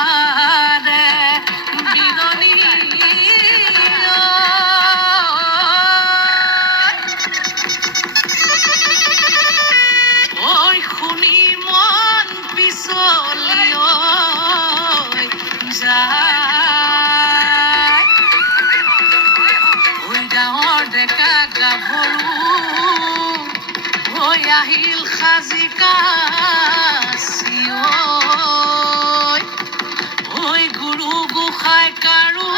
পাৰে বিননি ঐ শুনি মন পিছলি যায় ঐ গাঁৱৰ ডেকা গাভৰু হৈ আহিল সাজি কাচি ঐ গুৰু গোসাঁই কাৰো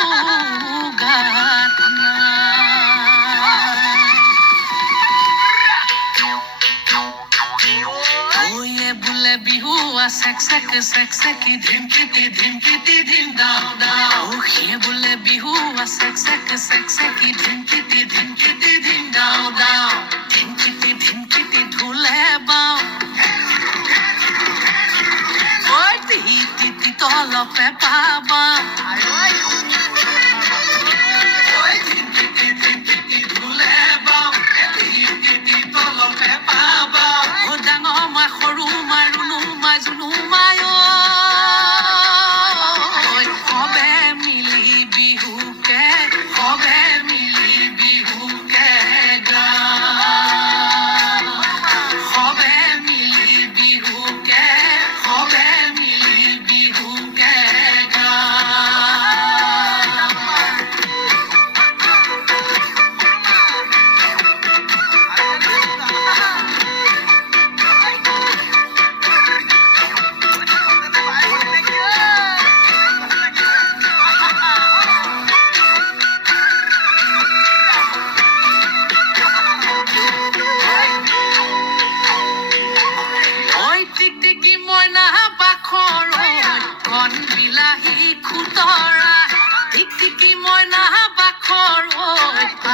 গাত বোলে বিহু চেক ধিমকিটি ধিম দাও দাও সেই বোলে বিহু চেক ধিমকিটি ধিম দাও দাও ধিমকিটি ঢোলে বাও ঐ টিটি তলপে পাবা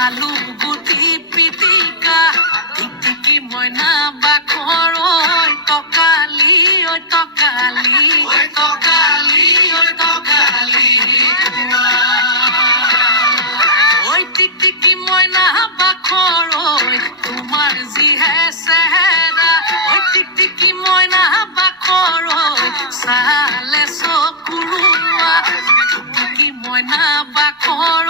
আলু গুটি পিটিকা টিকি মইনা বাখৰ টকালি টিকি মইনা বাখৰ তোমাৰ যিহে চেহেৰা টিকি মইনা বাখৰ চালে চকুৰুৱা টিকি মইনা বাখৰ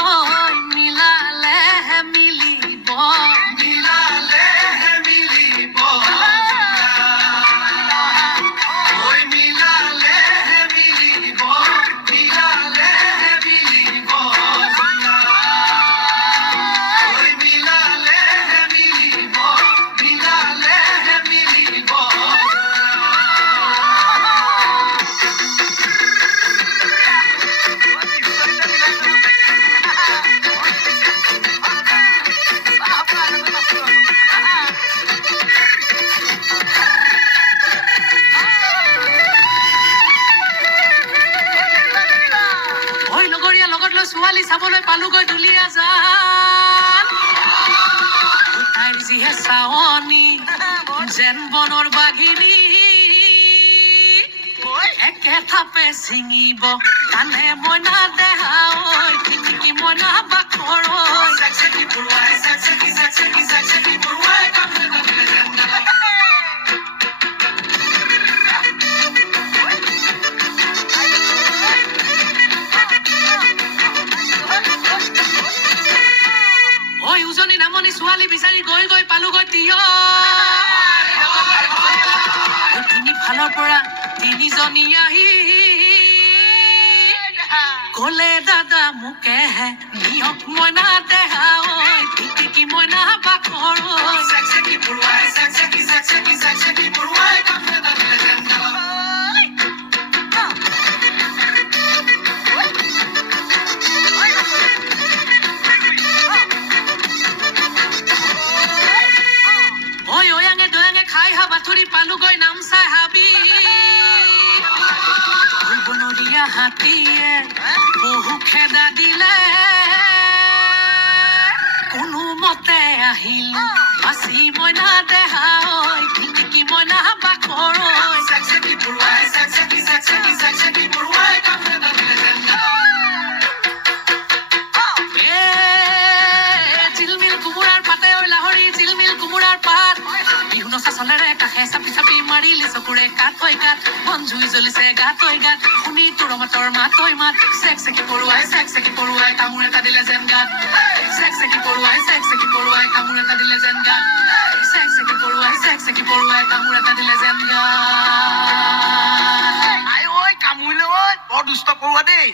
মিলালেহে মিলিব ছোৱালী চাবলৈ পালোগৈ দুলীয়া জান তাইৰ যিহে চাৱনী যেন বনৰ বাঘিনী একে থাপে ছিঙিব কানে মইনা দেহা টিকি মইনা বাখৰ উজনি নামনি ছোৱালী বিচাৰি গৈ পালোগৈ তিনিফালৰ পৰা তিনিজনী আহি কলে দাদা মোকেহে নিয়ক মইনা দেহা টিকি মইনা বাখৰ বাথৰি পালোগৈ নামচাই হাবি বনৰীয়া হাতীয়ে বহু খেদা দিলে কোনো মতে আহিলো বাচি মইনা দেহা টিকি মইনা বাখৰ জিলমিল কোমোৰাৰ পাতে লাহৰি জিলমিল কোমোৰাৰ পাত ধুনচা চলেৰে কাষে চাপি চাপি মাৰিলি চকুৰে কাট হৈ গাত বন জুই জ্বলিছে গাত হৈ গাত শুনি তোৰ মাতৰ মাত হৈ মাত চেক চেকি পৰুৱাই কামোৰ এটা দিলে যেন গাত চেক চেকি পৰুৱাই কামোৰ এটা দিলে যেন গাত চেক চেকি পৰুৱাই কামোৰ এটা দিলে যেন গাত আই ঐ কামুৰিলে ঐ বৰ দুষ্ট কৰোৱা দেই